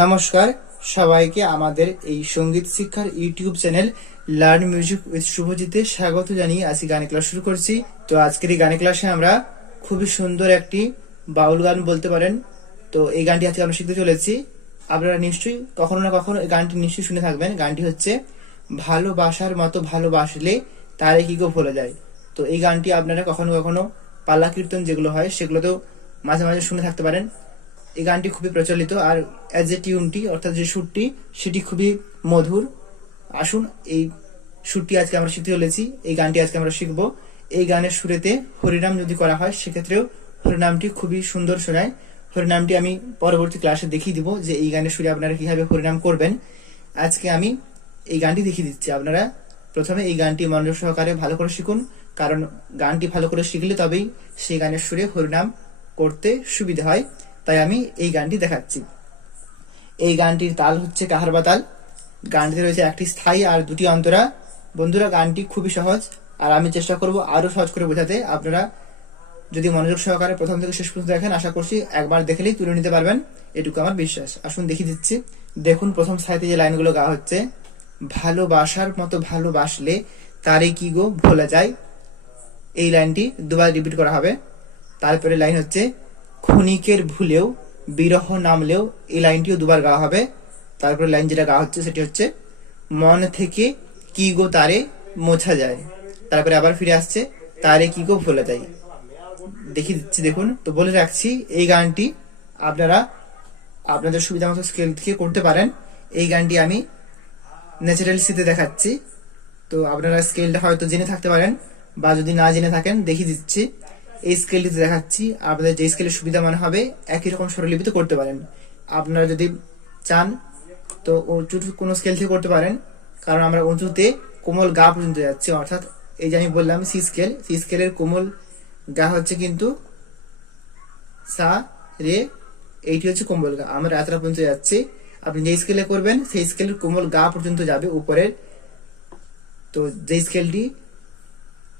নমস্কার, সবাইকে আমাদের এই সংগীত শিক্ষার YouTube channel learn music with শুভজিতে স্বাগত জানিয়ে আজকে গান ক্লাস শুরু করছি। তো আজকের এই গান ক্লাসে আমরা খুবই সুন্দর একটি বাউল গান বলতে পারেন। তো এই গানটি আজকে আমরা শিখতে চলেছি। আপনারা নিশ্চয়ই কখনো না কখনো এই গানটি নিশ্চয়ই শুনে থাকবেন। গানটি হচ্ছে, ভালোবাসার মতো ভালোবাসলে তারে কি গো ভোলা যায়? তো এই গানটি আপনারা কখনো কখনো পাল্লা কীর্তন যেগুলো হয় সেগুলোতেও মাঝে মাঝে শুনে থাকতে পারেন। এই গানটি খুবই প্রচলিত, আর অ্যাজ এ টিউনটি অর্থাৎ যে সুরটি, সেটি খুবই মধুর। আসুন, এই সুরটি আজকে আমরা শিখতে চলেছি, এই গানটি আজকে আমরা শিখব। এই গানের সুরেতে হরিনাম যদি করা হয়, সেক্ষেত্রেও হরিনামটি খুবই সুন্দর শোনায়। হরিনামটি আমি পরবর্তী ক্লাসে দেখিয়ে দিব যে এই গানের সুরে আপনারা কীভাবে হরিনাম করবেন। আজকে আমি এই গানটি দেখিয়ে দিচ্ছি। আপনারা প্রথমে এই গানটি মনোযোগ সহকারে ভালো করে শিখুন, কারণ গানটি ভালো করে শিখলে তবেই সেই গানের সুরে হরিনাম করতে সুবিধা হয়। তাই আমি এই গানটি দেখাচ্ছি। এই গানটির তাল হচ্ছে কাহারবা তাল। গানটিতে রয়েছে একটি স্থায়ী আর দুটি অন্তরা। বন্ধুরা, গানটি খুবই সহজ। আর আমি চেষ্টা করব আরও সহজ করে বোঝাতে। আপনারা যদি মনোযোগ সহকারে প্রথম থেকে শেষ পর্যন্ত দেখেন, আশা করছি একবার দেখলেই তুলে নিতে পারবেন। এটুকু আমার বিশ্বাস। আসুন দেখিয়ে দিচ্ছি। দেখুন প্রথম সাহিত্যে যে লাইনগুলো গাওয়া হচ্ছে। ভালোবাসার মতো ভালোবাসলে তারে কি গো ভোলা যায়? এই লাইনটি দুবার রিপিট করা হবে। তারপরে লাইন হচ্ছে ক্ষণিকের ভুলেও, বিরহ নামলেও এই লাইনটিও দুবার গাওয়া হবে। তারপরে লাইন যেটা গাওয়া হচ্ছে সেটি হচ্ছে, মন থেকে কি গো তারে মোছা যায়। তারপরে আবার ফিরে আসছে, তারে কি গো ভোলা যায়। দেখিয়ে দিচ্ছি, দেখুন। তো বলে রাখছি, এই গানটি আপনারা আপনাদের সুবিধা মতো স্কেল থেকে করতে পারেন। এই গানটি আমি ন্যাচারাল সিতে দেখাচ্ছি। তো আপনারা স্কেলটা হয়তো জেনে থাকতে পারেন বা যদি না জেনে থাকেন, দেখিয়ে দিচ্ছি। এই স্কেলটিতে দেখাচ্ছি। আপনাদের যে স্কেলের সুবিধা মনে হবে, একই রকম স্বরলিপিতে করতে পারেন। আপনারা যদি চান, তো উঁচু কোনো স্কেল থেকে করতে পারেন। কারণ আমরা উঁচুতে কোমল গা পর্যন্ত যাচ্ছি, অর্থাৎ এই যে আমি বললাম সি স্কেল সি স্কেলের কোমল গা হচ্ছে কিন্তু সা, রে, এইটি হচ্ছে কোমল গা। আমরা এতটা পর্যন্ত যাচ্ছি। আপনি যে স্কেলে করবেন, সেই স্কেলের কোমল গা পর্যন্ত যাবে উপরের। তো যে স্কেলটি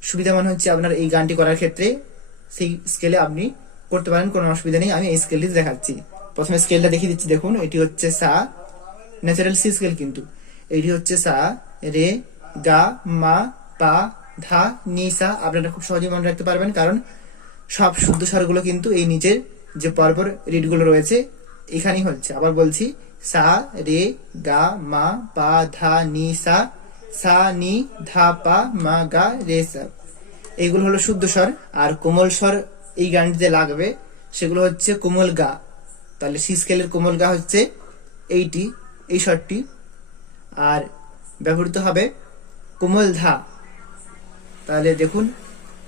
সুবিধা মনে হচ্ছে আপনার এই গানটি করার ক্ষেত্রে। সেই স্কেলে আপনি করতে পারেন, কোনো অসুবিধা নেই। আমি এই স্কেলটি দেখাচ্ছি। প্রথমে স্কেলটা দেখিয়ে দিচ্ছি। দেখুন, এটি হচ্ছে সা ন্যাচারাল সি স্কেল কিন্তু। এটি হচ্ছে সা, রে, গা, মা, পা, ধা, নি, সা। আপনারা খুব সহজে মনে রাখতে পারবেন, কারণ সব শুদ্ধ স্বরগুলো কিন্তু এই নিচের যে পরপর রিডগুলো রয়েছে, এখানেই হচ্ছে। আবার বলছি, সা, রে, গা, মা, পা, ধা, নি, সা। সা, নি, ধা, পা, মা, গা, রে, সা। এইগুলো হলো শুদ্ধ স্বর আর কোমল স্বর এই গানটিতে লাগবে, সেগুলো হচ্ছে কোমল গা। তাহলে সি স্কেলের কোমল গা হচ্ছে এইটি, এই স্বরটি। আর ব্যবহৃত হবে কোমল ধা। তাহলে দেখুন,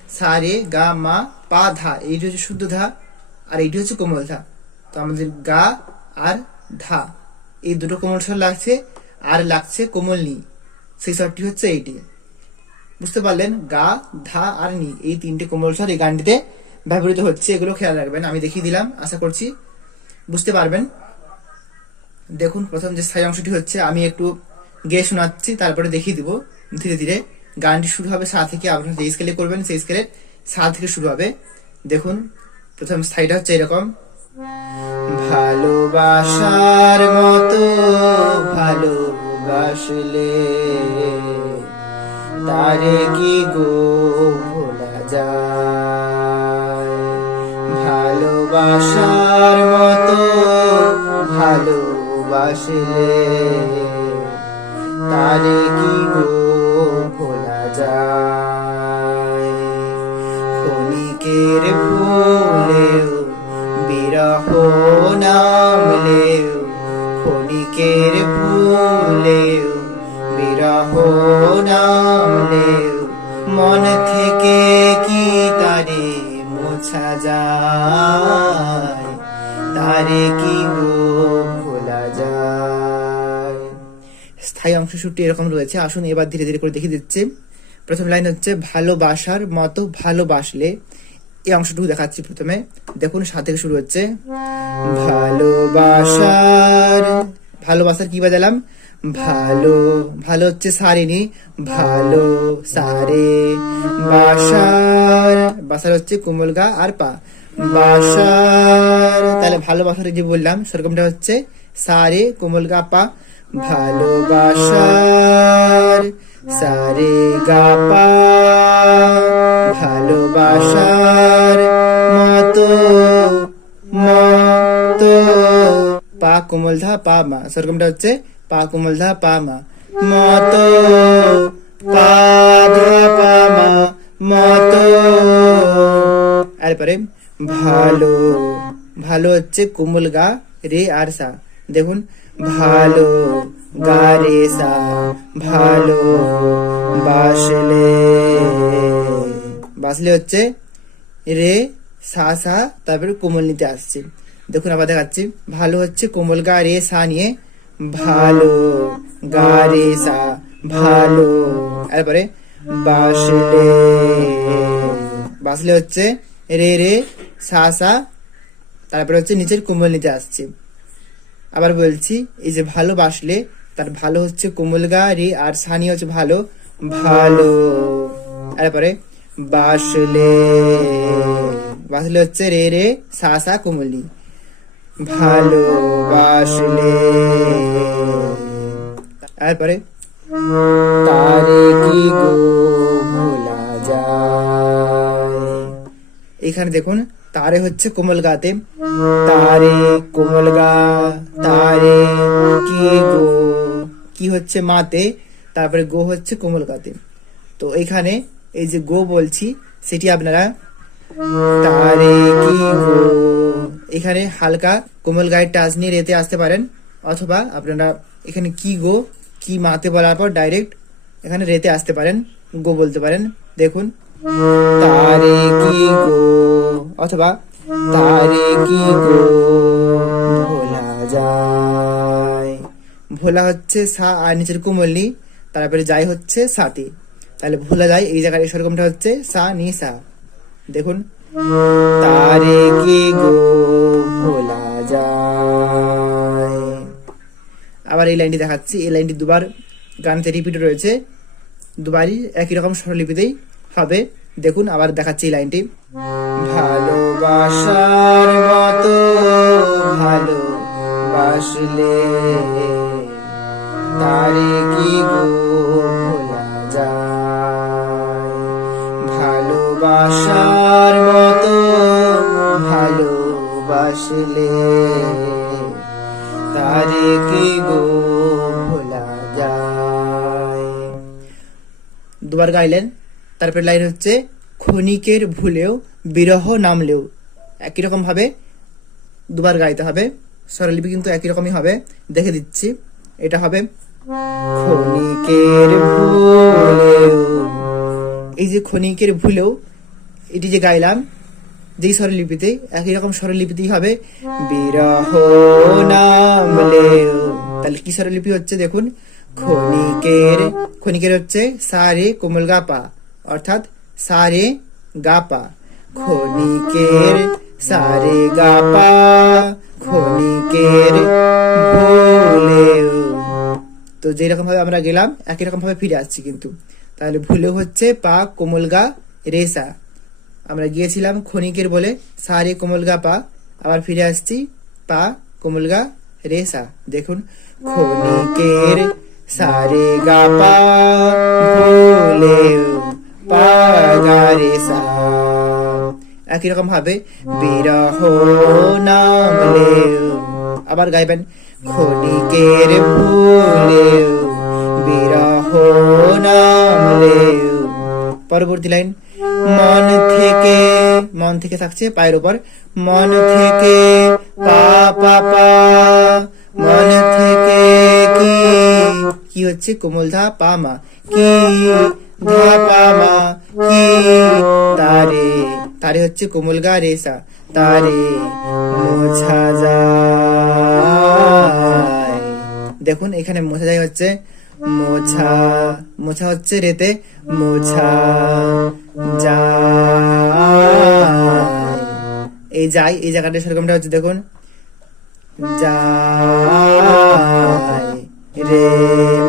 সা, রে, গা, মা, পা, ধা, এইটি হচ্ছে শুদ্ধ ধা আর এইটি হচ্ছে কোমল ধা। তো আমাদের গা আর ধা, এই দুটো কোমল স্বর লাগছে আর লাগছে কোমল নি। সেই স্বরটি হচ্ছে এইটি। বুঝতে পারলেন? গা, ধা আর নি, এই তিনটে কোমল স্বর এই গানটিতে ব্যবহৃত হচ্ছে এগুলো খেয়াল রাখবেন, আমি দেখিয়ে দিলাম, আশা করছি বুঝতে পারবেন। দেখুন, প্রথম যে স্থায়ী অংশটি হচ্ছে, আমি একটু গেয়ে শোনাচ্ছি, তারপরে দেখিয়ে দিব। ধীরে ধীরে গানটি শুরু হবে সা থেকে আপনারা যে স্কেলে করবেন, সেই স্কেলে সা থেকে শুরু হবে। দেখুন, প্রথম স্থায়ীটা হচ্ছে এরকম। ভালোবাসার মতো ভালোবাসলে তারে কি গো ভোলা যায়? ভালোবাসার মতো ভালোবাসলে তারে কি গো ভোলা যায়? ক্ষণিকের ভুলেও বিরহ নামলেও ক্ষণিকের ভুলেও মন থেকে কি তারে মোছা যায়? তারে কি ভোলা যায়? স্থায়ী অংশ সুরটি এরকম রয়েছে। আসুন এবার ধীরে ধীরে করে দেখিয়ে দিচ্ছে। প্রথম লাইন হচ্ছে, ভালোবাসার মতো ভালোবাসলে। এই অংশটুকু দেখাচ্ছি প্রথমে। দেখুন সাথে শুরু হচ্ছে, ভালোবাসার ভালোবাসার কি বাজালাম? ভালো ভালো হচ্ছে সারেনি। ভালো সারে। বাসার বাসার হচ্ছে কোমল গা আর পা। বাসার, তাহলে ভালোবাসার যে বললাম, সেরকমটা হচ্ছে সারে কোমল গা পা ভালোবাসার সারে, গা, পা। ভালোবাসার মতো মতো। পা কোমল ধা পা, মা সরগমটা হচ্ছে পা কোমল ধা পা মা মতো পা ধা পা মা মতো। এরপরে ভালো ভালো হচ্ছে কোমল গা রে আর সা। দেখুন, ভালো গা রে সা, ভালো বাসলে। বাসলে হচ্ছে রে, সা সা, তারপরে কোমল নিতে আসছে। দেখুন, আবার দেখাচ্ছি, ভালো হচ্ছে কোমল গা রে, সা নিয়ে ভালো গা রে সা ভালো। এরপরে বাসলে বাসলে হচ্ছে রে রে, সা সা। তারপরে হচ্ছে নিচের কোমল নিতে আসছে। আবার বলছি, এই যে ভালো বাসলে তার ভালো হচ্ছে কোমল গা রে আর সানি হচ্ছে ভালো ভালো। তারপরে বাসলে বাসলে হচ্ছে রে রে, সা সা, কোমলি। ভালো বাসলে তারপরে? তারে কি গো ভোলা যায়? এখানে দেখুন তারে হচ্ছে কোমল গাতে। তারে কোমল গা তারে কি গো? কি হচ্ছে মাতে তারপরে গো হচ্ছে কোমল গাতে। তো এখানে এই যে গো বলছি সেটি আপনারা তারে কি গো এখানে হালকা কোমল গায়ের টাচ নিয়ে রেতে আসতে পারেন, অথবা আপনারা এখানে কি গো, কি মাতে বলার পর ডাইরেক্ট এখানে রেতে আসতে পারেন, গো বলতে পারেন। দেখুন। তারে কি গো, অথবা তারে কি গো, ভোলা যায়। ভোলা হচ্ছে সা আর নিচের কোমলনি তারপরে যাই হচ্ছে সাতি। তাহলে ভোলা যায়, এই জায়গায় সরকমটা হচ্ছে সা নি সা। দেখুন। তারে কি গো আবার এই লাইনটি দেখাচ্ছি। এই লাইনটি দুবার গানতে রিপিট রয়েছে। দুবারই একই রকম স্বরলিপিতেই হবে। দেখুন, আবার দেখাচ্ছি এই লাইনটি। ভালোবাসার মতো ভালো বাসলে তারে কি গো ভালোবাসার মতো ভালোবাসলে তারে কি গো ভোলা যায়। দুবার গাইলেন, তারপর লাইন হচ্ছে, ক্ষণিকের ভুলেও বিরহ নামলেও। একই রকম ভাবে দুবার গাইতে হবে। স্বরলিপি কিন্তু একই রকমই হবে, দেখে দিচ্ছি। এটা হবে, ক্ষণিকের ভুলেও। এই যে ক্ষণিকের ভুলেও, এটি যে গাইলাম যেই স্বরলিপিতে একই রকম স্বরলিপিতেই হবে বিরহ নামলেও তাহলে কি স্বরলিপি হচ্ছে দেখুন? খনিকের খনিকের হচ্ছে সারে কোমল গাপা অর্থাৎ সারে গাপা। ক্ষণিকের সারে গাপা খনিকের ভুলেও তো যেরকম ভাবে আমরা গেলাম একই রকম ভাবে ফিরে আসছি কিন্তু। তাহলে ভুলেও হচ্ছে পা কোমল গা রেসা। আমরা গিয়েছিলাম ক্ষণিকের বলে, সারে কোমল গা পা, আবার ফিরে আসছি, পা কোমল গা রেসা দেখুন, ক্ষণিকের সারে গা পা পা গা রেসা একই রকম ভাবে, বিরহ নামলেও আবার গাইবেন, ক্ষণিকের ভুলেও, বিরহ নামলেও পরবর্তী লাইন মন থেকে মন থেকে থাকছে পায়ের উপর মন থেকে, পা পা পা। মন থেকে কি কি হচ্ছে? কোমল ধা, পা, মা। কি, ধা, পা, মা। কি, তারে। তারে হচ্ছে কোমল গা রেসা তারে মোছা যায়। দেখুন, এখানে মোছা যায় হচ্ছে মোছা মোছা হচ্ছে রেতে, মোছা যায় এই যাই এই জায়গাটা সেরকমটা হচ্ছে, দেখুন রে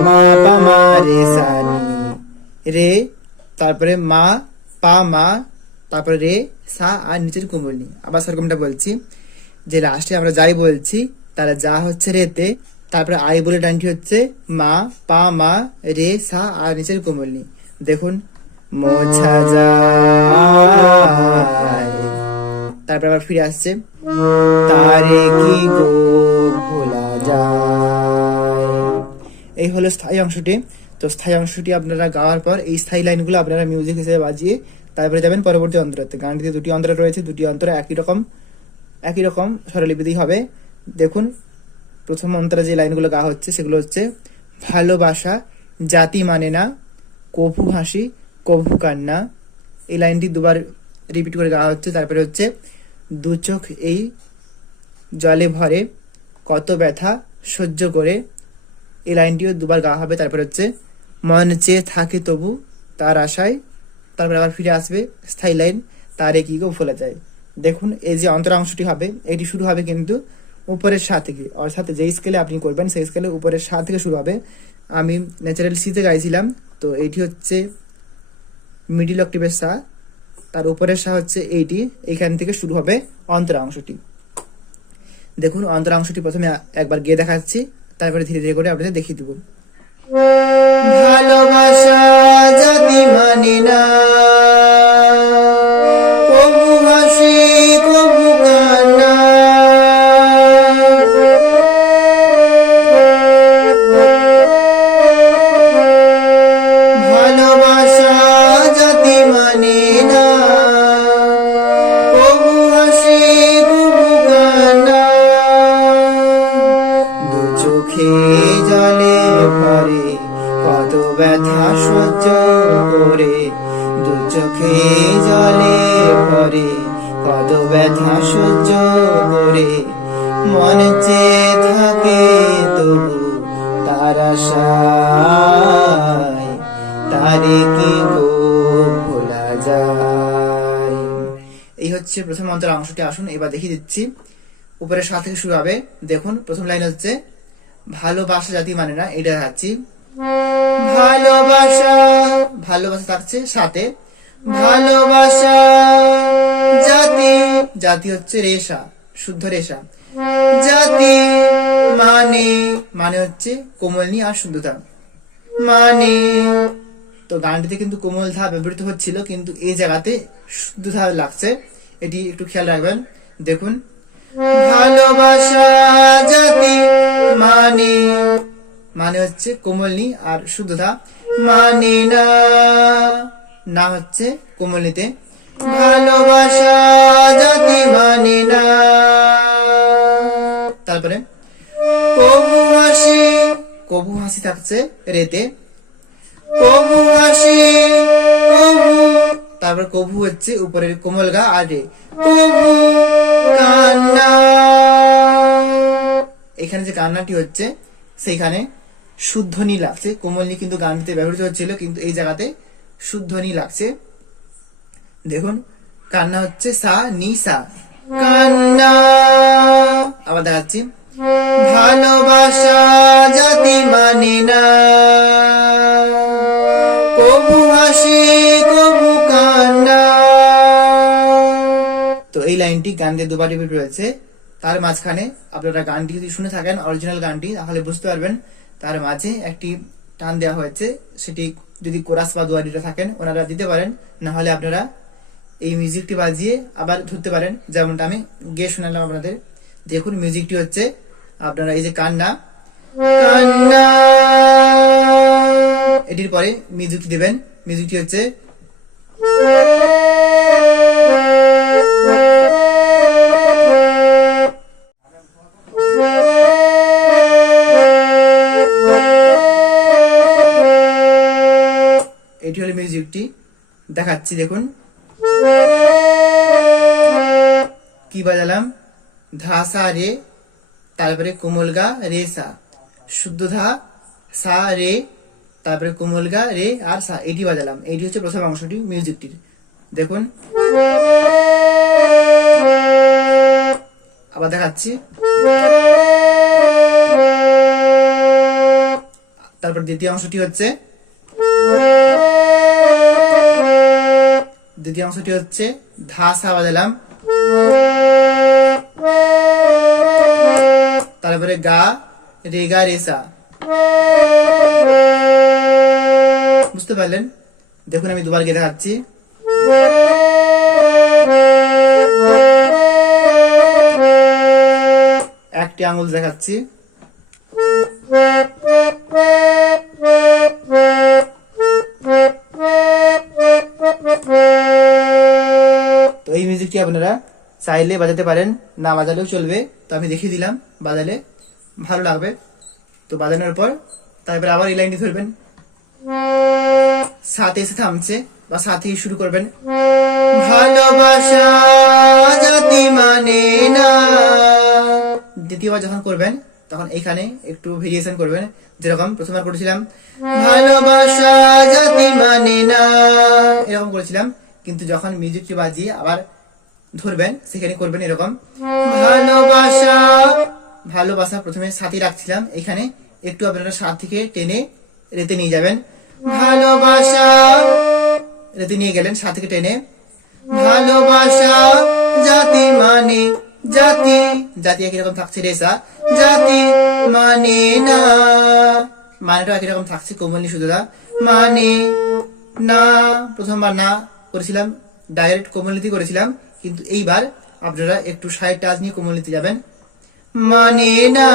মা পা মা রে সানি, রে, তারপরে মা পা মা, তারপরে রে সা আর নিচের কোমলনি আবার সেরকমটা বলছি, যে লাস্টে আমরা যাই বলছি, তারা যা হচ্ছে রেতে তারপরে আই বলে ডানটি হচ্ছে মা, পা, মা, রে, সা, আর নিচের কোমলনি। দেখুন মোছা যায় তারপর আবার ফিরে আসছে, তারে কি গো ভোলা যায়। এই হলো স্থায়ী অংশটি। তো স্থায়ী অংশটি আপনারা গাওয়ার পর এই স্থায়ী লাইনগুলো আপনারা মিউজিক হিসেবে বাজিয়ে তারপরে যাবেন পরবর্তী অন্তরাতে। গানটিতে দুটি অন্তরা রয়েছে, দুটি অন্তরা একই রকম একই রকম স্বরলিপিতেই হবে। দেখুন প্রথম অন্তরা যে লাইনগুলো গা হচ্ছে, সেগুলো হচ্ছে, ভালোবাসা জাতি মানে না, কভু হাসি, কভু কান্না। এই লাইনটি দুবার রিপিট করে গাওয়া হচ্ছে। তারপরে হচ্ছে, দু চোখ এই জলে ভরে, কত ব্যথা সহ্য করে। এই লাইনটিও দুবার গাওয়া হবে। তারপরে হচ্ছে, মন চেয়ে থাকে তবু তার আশায়। তারপরে আবার ফিরে আসবে, স্থায়ী লাইন, তারে কি গো ফলে যায়? দেখুন, এই যে অন্তর অংশটি হবে, এটি শুরু হবে কিন্তু উপরের সা থেকে, অর্থাৎ যেই স্কেলে আপনি করবেন, সেই স্কেলে উপরের সা থেকে শুরু হবে। আমি ন্যাচারাল সিতে গাইছিলাম, তো এইটি হচ্ছে মিডিল অক্টিভের সা, তার উপরের সা হচ্ছে এইটি এইখান থেকে শুরু হবে অন্তর অংশটি দেখুন অন্তর অংশটি প্রথমে একবার গিয়ে দেখাচ্ছি, তারপরে ধীরে ধীরে করে আপনাদের দেখিয়ে দেবো। ভালোবাসা জাতি মানে না এবার দেখিয়ে দিচ্ছি। উপরের সাথে থেকে শুরু হবে। দেখুন, প্রথম লাইন হচ্ছে, ভালোবাসা জাতি মানে না? এটা দেখাচ্ছি। ভালোবাসা ভালোবাসা থাকছে সাথে। ভালোবাসা জাতি জাতি হচ্ছে রেশা, শুদ্ধ রেশা। জাতি মানে মানে হচ্ছে কোমলনি আর শুদ্ধতা। মানে তো গানটিতে কিন্তু কোমল ধা ব্যবহৃত হচ্ছিল, কিন্তু এই জায়গাতে শুদ্ধ ধা লাগছে। এটি একটু খেয়াল রাখবেন। দেখুন। ভালোবাসা জাতি মানে মানে হচ্ছে কোমলনি আর শুদ্ধতা মানে না। না হচ্ছে কোমলনিতে। ভালোবাসা জাতি মানে না। তারপরে, কবু হাসি কবু হাসি থাকছে রেতে। কবু হাসি, কবু তারপর কবু হচ্ছে উপরের কোমল গা রে কবু কান্না। এখানে যে কান্নাটি হচ্ছে, সেইখানে শুদ্ধনি লাগছে। কোমলনি কিন্তু গানটিতে ব্যবহৃত হচ্ছিল, কিন্তু এই জায়গাতে শুদ্ধনি লাগছে। দেখুন, কান্না হচ্ছে সা, নি, সা। কান্না। আবার দেখাচ্ছি। ভালোবাসা জাতি মানে না। গান দিয়ে দুবার রিপিট রয়েছে। তার মাঝখানে আপনারা গানটি যদি শুনে থাকেন অরিজিনাল গানটি, তাহলে বুঝতে পারবেন তার মাঝে একটি টান দেওয়া হয়েছে। সেটি যদি কোরাস বা দুয়ারিটা থাকেন, ওনারা দিতে পারেন। না হলে আপনারা এই মিউজিকটি বাজিয়ে আবার ধরতে পারেন। যেমনটা আমি গিয়ে শোনালাম আপনাদের। দেখুন মিউজিকটি হচ্ছে আপনারা এই যে কান্না। কান্না। এটির পরে মিউজিকটি দেবেন। মিউজিকটি হচ্ছে দেখাচ্ছি, দেখুন। কি বাজালাম? ধা সা রে, তারপরে কোমল গা রে সা। শুদ্ধ ধা, সা রে, তারপরে কোমল গা রে আর সা। এটি বাজালাম। এটি হচ্ছে প্রথম অংশটি, মিউজিকটির। দেখুন। আবার দেখাচ্ছি। তারপর দ্বিতীয় অংশটি হচ্ছে দ্বিতীয় অংশটি হচ্ছে ধা বাজালাম তারপরে গা, রে গা, রে সা। বুঝতে পারলেন? দেখুন আমি দুবার গিয়ে দেখাচ্ছি। একটি আঙুল দেখাচ্ছি। আপনারা চাইলে বাজাতে পারেন, না বাজালেও চলবে। তো আমি দেখিয়ে দিলাম বাজালে। ভালো লাগবে। তো বাজানোর পর তারপরে আবার এই লাইনটি ধরবেন। সাথে এসে থামছে বা সাথে শুরু করবেন। মানে না। দ্বিতীয়বার যখন করবেন, তখন এখানে একটু ভেরিয়েশন করবেন। যেরকম প্রথমবার করেছিলাম, ভালোবাসা জাতি মানে না। এরকম করেছিলাম। কিন্তু যখন মিউজিকটি বাজিয়ে আবার ধরবেন, সেখানে করবেন এরকম। ভালোবাসা। ভালোবাসা প্রথমে সাথে রাখছিলাম, এখানে একটু আপনারা সাত থেকে টেনে রেতে নিয়ে যাবেন। ভালোবাসা। রেতে নিয়ে গেলেন সাত থেকে টেনে। ভালোবাসা। জাতি মানে জাতি। জাতি একই রকম থাকছে রেসা জাতি মানে না। মানেটা একই রকম থাকছে কোমলনি শুধুরা মানে না। প্রথমবার না করেছিলাম, ডাইরেক্ট কোমলনীতি করেছিলাম। কিন্তু এইবার আপনারা একটু সাইড টাচ নিয়ে কোমলনীতি যাবেন। মানে না।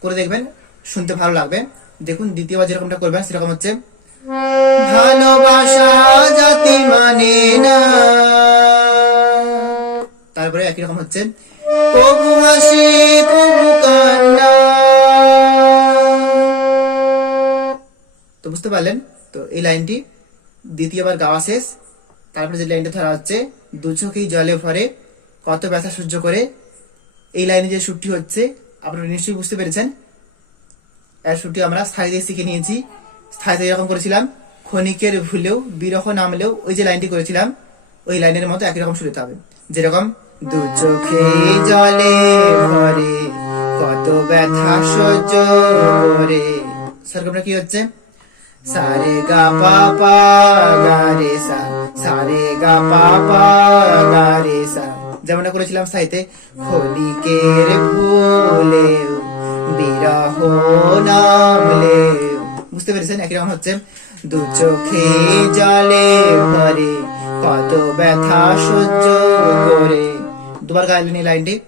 করে দেখবেন, শুনতে ভালো লাগবে। দেখুন, দ্বিতীয়বার যেরকমটা করবেন, সেরকম হচ্ছে। জাতি মানে না। তারপরে একই রকম হচ্ছে। তো বুঝতে পারলেন? তো এই লাইনটি দ্বিতীয়বার গাওয়া শেষ। তারপরে যে লাইনটা ধরা হচ্ছে, দু চোখেই জলে ভরে কত ব্যথা সহ্য করে। এই লাইনে যে সুরটি হচ্ছে, আপনারা নিশ্চয়ই বুঝতে পেরেছেন। এর সুরটি আমরা স্থায়ীতে শিখে নিয়েছি। স্থায়ীতে এরকম করেছিলাম, ক্ষণিকের ভুলেও, বিরহ নামলেও ওই যে লাইনটি করেছিলাম, ওই লাইনের মতো একই রকম শুরুতে হবে। যেরকম, দু চোখে জলে ভরে কত ব্যথা সহ্য করে। সেরকমটা কি হচ্ছে? সারে গা পা পা গা রে সা সারে গা পা পা, গা সা। যেমনটা করেছিলাম সাইতে খলিকের ভুলে বিরহ নামলে বুঝতে পেরেছেন? একই রকম হচ্ছে। দু চোখে জলে ভরে, কত ব্যথা সহ্য করে। দুবার গাইলেন এই লাইনটি।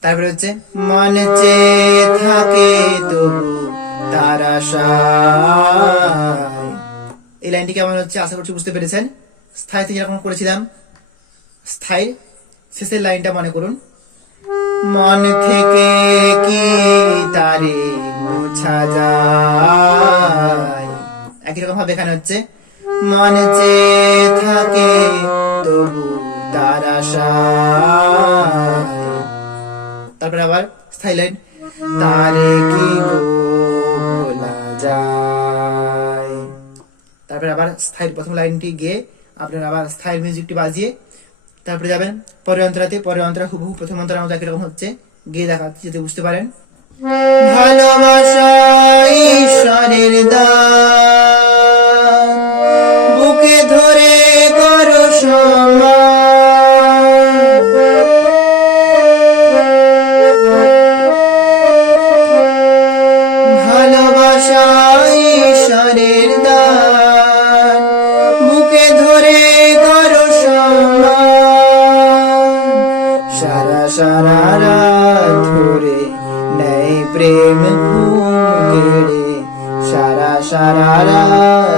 তারপরে হচ্ছে, মন চেয়ে থাকে তবু তার আশায় এই লাইনটিকে কেমন হচ্ছে আশা করছি বুঝতে পেরেছেন। স্থায়ীতে যেরকম করেছিলাম। স্থায়ী শেষের লাইনটা মনে করুন। মন থেকে কি তারে মোছা যায়? একই রকম ভাবে এখানে হচ্ছে, মন চেয়ে থাকে তবু তার তারপরে আবার স্থায়ী লাইন, তারে কি ভোলা যায়? তারপরে আবার স্থায়ী প্রথম লাইনটি গিয়ে আপনার আবার স্থায়ী মিউজিকটি বাজিয়ে তারপরে যাবেন পরে অন্তরাতে পরে অন্তরা হুবহু প্রথম অন্তরা মতো কীরকম হচ্ছে। গিয়ে দেখাচ্ছি যাতে বুঝতে পারেন। ভালোবাসা ঈশ্বরের দান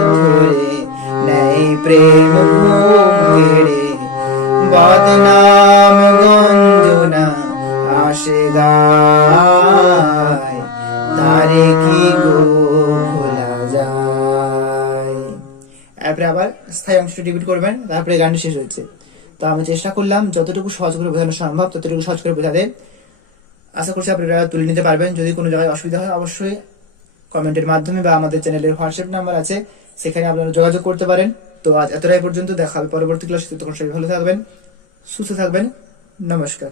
ধরে নেই প্রেম ঘুম বদনাম গঞ্জনা আসে গায় তারে কি গো যায় তারপরে আবার স্থায়ী অংশটি রিপিট করবেন, তারপরে গানটি শেষ হচ্ছে তো আমি চেষ্টা করলাম, যতটুকু সহজ করে বোঝানো সম্ভব, ততটুকু সহজ করে বোঝাতে। আশা করছি আপনারা তুলে নিতে পারবেন। যদি কোনো জায়গায় অসুবিধা হয়, অবশ্যই কমেন্টের মাধ্যমে বা আমাদের চ্যানেলের হোয়াটসঅ্যাপ নাম্বার আছে, সেখানে আপনারা যোগাযোগ করতে পারেন। তো আজ এতটাই পর্যন্ত, দেখা হবে পরবর্তী ক্লাসে তখন সবাই ভালো থাকবেন, সুস্থ থাকবেন, নমস্কার।